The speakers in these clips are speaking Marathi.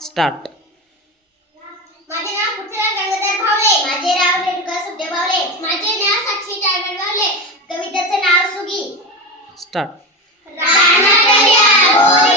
स्टार्ट. माझे नाव पृथ्वीराज गंगाधर भावले. माझे नाव रेणुका सुखदेव भावले. माझे नाव साक्षी डायमंड भावले. कवितेचे नाव सुगी. स्टार्ट. रानातल्या बोरीला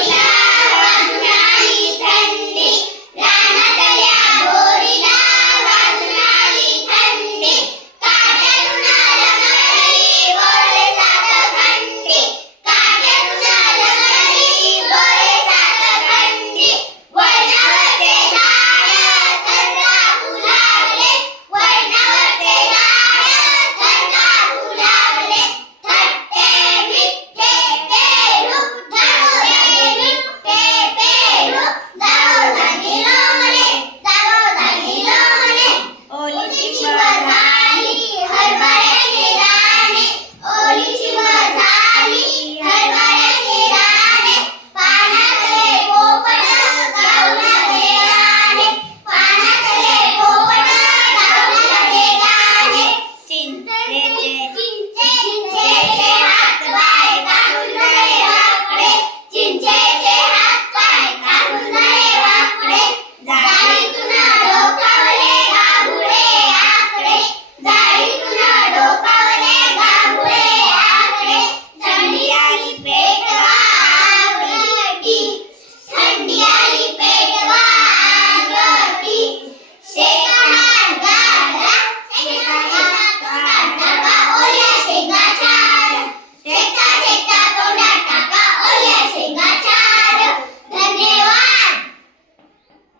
你买